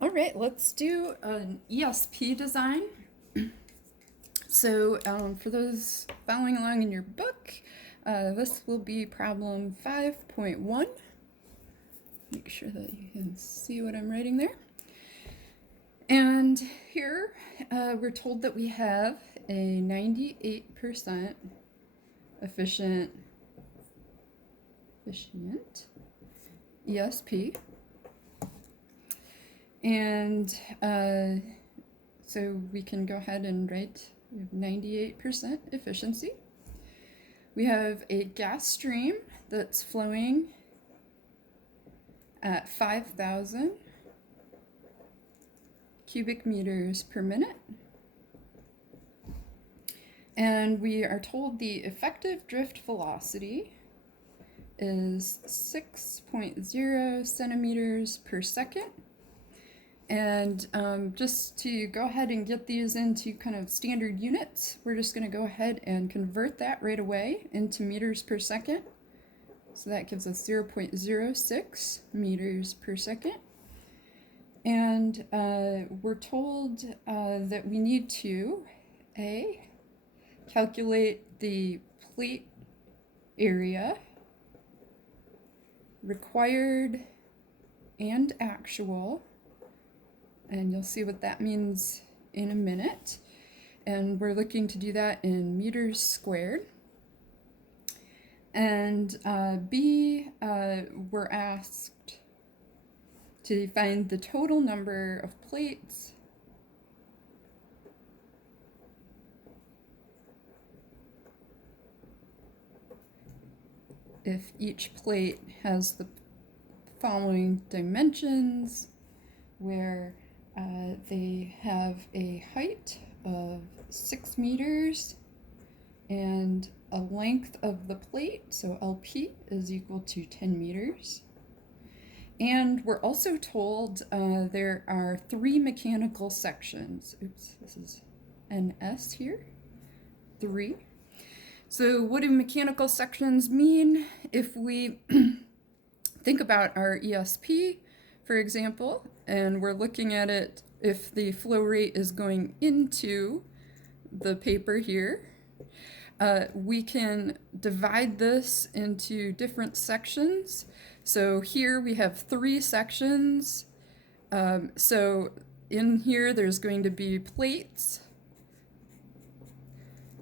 All right, let's do an ESP design. So for those following along in your book, this will be problem 5.1. Make sure that you can see what I'm writing there. And here we're told that we have a 98% efficient ESP. And so we can go ahead and write we have 98% efficiency. We have a gas stream that's flowing at 5,000 cubic meters per minute. And we are told the effective drift velocity is 6.0 centimeters per second. And just to go ahead and get these into kind of standard units, we're just going to go ahead and convert that right away into meters per second. So that gives us 0.06 meters per second. And we're told that we need to, A, calculate the plate area required and actual. And you'll see what that means in a minute. And we're looking to do that in meters squared. And B, we're asked to find the total number of plates if each plate has the following dimensions, where they have a height of 6 meters and a length of the plate, so LP is equal to 10 meters. And we're also told there are 3 mechanical sections. Oops, this is NS here. 3. So what do mechanical sections mean? If we think about our ESP, for example, and we're looking at it if the flow rate is going into the paper here, we can divide this into different sections. So here we have 3 sections. So in here there's going to be plates,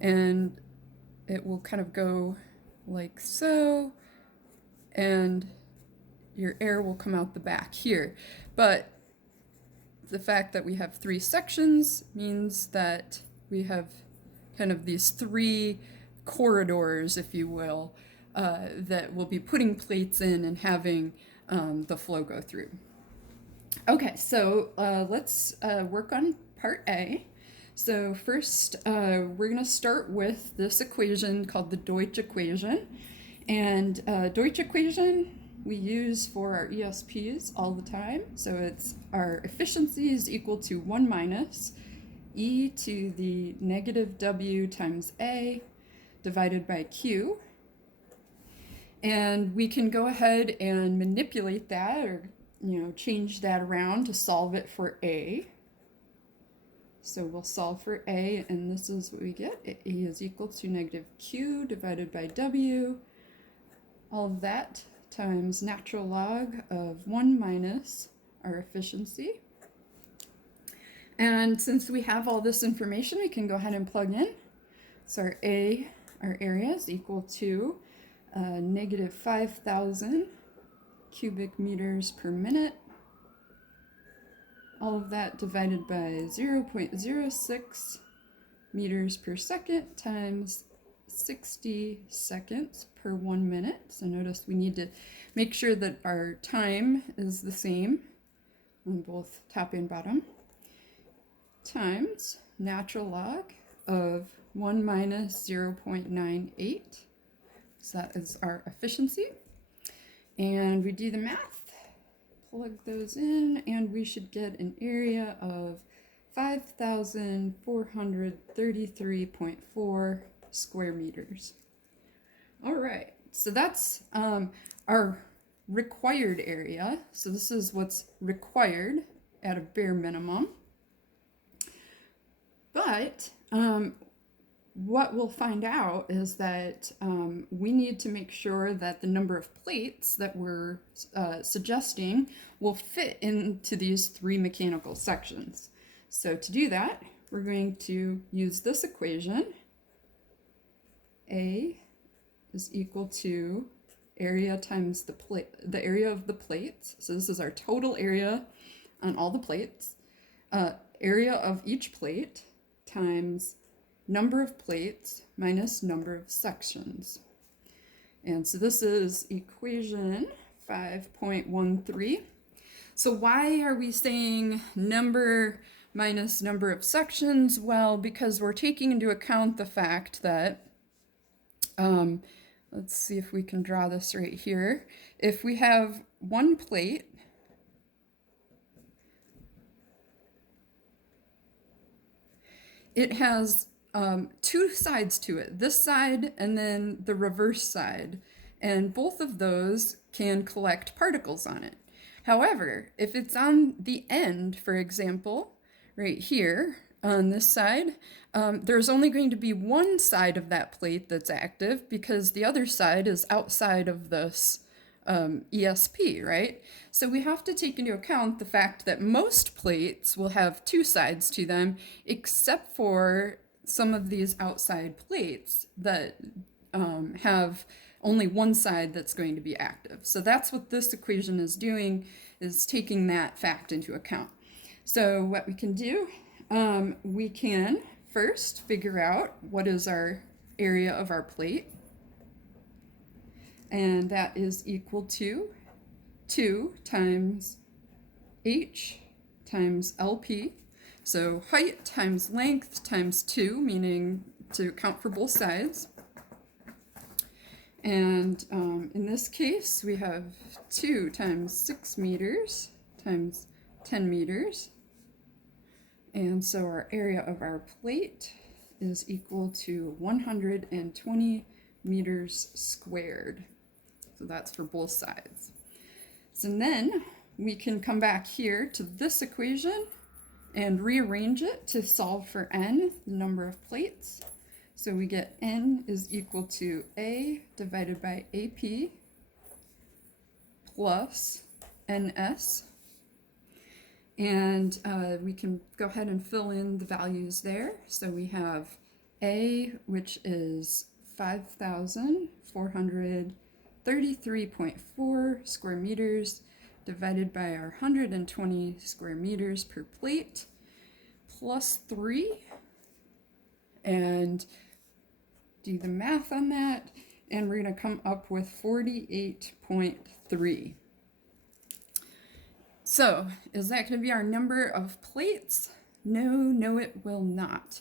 and it will kind of go like so, and your air will come out the back here. But the fact that we have 3 sections means that we have kind of these 3 corridors, if you will, that we'll be putting plates in and having the flow go through. Okay, so let's work on part A. So first, we're going to start with this equation called the Deutsch equation. And Deutsch equation we use for our ESPs all the time. So it's our efficiency is equal to 1 minus e to the negative w times a divided by q. And we can go ahead and manipulate that, or change that around to solve it for a. So we'll solve for a, and this is what we get. A is equal to negative q divided by w. All of that times natural log of 1 minus our efficiency. And since we have all this information, we can go ahead and plug in. So our area is equal to negative 5,000 cubic meters per minute. All of that divided by 0.06 meters per second times 60 seconds per 1 minute. So notice we need to make sure that our time is the same on both top and bottom, times natural log of 1 minus 0.98. So that is our efficiency. And we do the math, plug those in, and we should get an area of 5,433.4 square meters. All right, so that's our required area. So this is what's required at a bare minimum. But what we'll find out is that we need to make sure that the number of plates that we're suggesting will fit into these 3 mechanical sections. So to do that, we're going to use this equation. A is equal to area times the area of the plates. So this is our total area on all the plates. Area of each plate times number of plates minus number of sections. And so this is equation 5.13. So why are we saying number minus number of sections? Well, because we're taking into account the fact that, let's see if we can draw this right here. If we have one plate, it has 2 sides to it, this side and then the reverse side, and both of those can collect particles on it. However, if it's on the end, for example, right here on this side, there's only going to be one side of that plate that's active because the other side is outside of this ESP, right? So we have to take into account the fact that most plates will have 2 sides to them, except for some of these outside plates that have only one side that's going to be active. So that's what this equation is doing, is taking that fact into account. So what we can do, we can first figure out what is our area of our plate. And that is equal to 2 times h times LP. So height times length times 2, meaning to account for both sides. And in this case, we have 2 times 6 meters times 10 meters. And so our area of our plate is equal to 120 meters squared. So that's for both sides. So then we can come back here to this equation and rearrange it to solve for n, the number of plates. So we get n is equal to A divided by AP plus NS. And we can go ahead and fill in the values there. So we have A, which is 5,433.4 square meters divided by our 120 square meters per plate, plus 3, and do the math on that, and we're going to come up with 48.3. So, is that going to be our number of plates? No, it will not.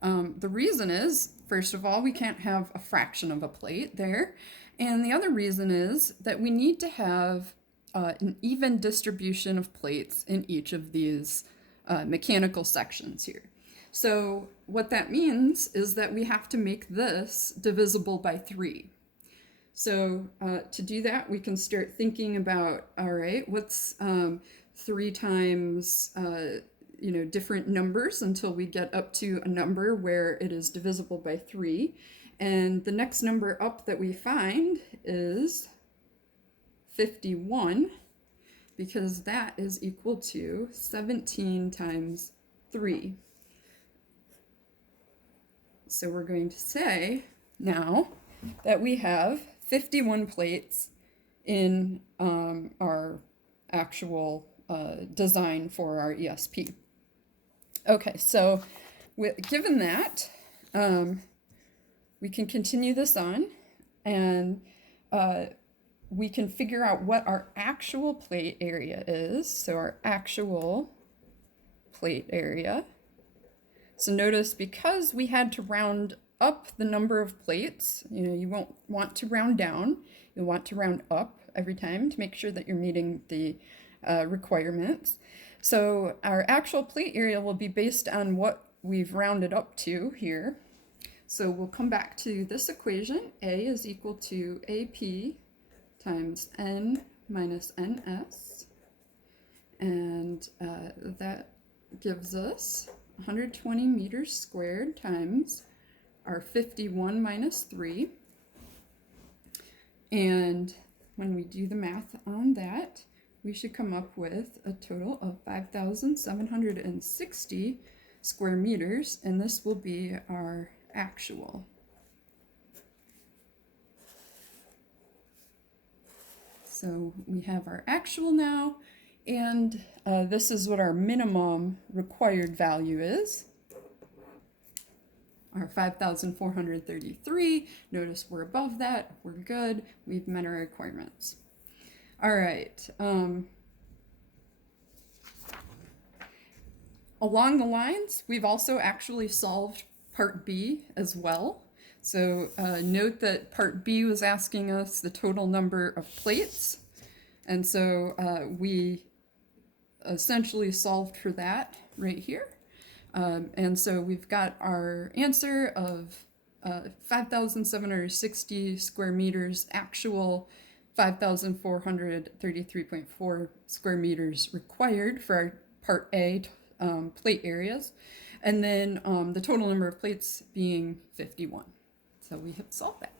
The reason is, first of all, we can't have a fraction of a plate there, and the other reason is that we need to have an even distribution of plates in each of these mechanical sections here. So what that means is that we have to make this divisible by 3. So to do that, we can start thinking about, all right, what's 3 times, different numbers until we get up to a number where it is divisible by 3. And the next number up that we find is 51, because that is equal to 17 times 3. So we're going to say now that we have 51 plates in our actual design for our ESP. Okay, so given that, we can continue this on, and we can figure out what our actual plate area is. So our actual plate area. So notice, because we had to round up the number of plates, you won't want to round down. You'll want to round up every time to make sure that you're meeting the requirements. So our actual plate area will be based on what we've rounded up to here. So we'll come back to this equation. A is equal to AP times N minus NS. And And that gives us 120 meters squared times our 51 minus 3. And when we do the math on that, we should come up with a total of 5,760 square meters, and this will be our actual. So we have our actual now, and this is what our minimum required value is. Our 5,433. Notice we're above that. We're good. We've met our requirements. All right. Along the lines, we've also actually solved Part B as well. So note that Part B was asking us the total number of plates. And so we essentially solved for that right here. And so we've got our answer of 5,760 square meters actual, 5,433.4 square meters required for our Part A plate areas, and then the total number of plates being 51. So we have solved that.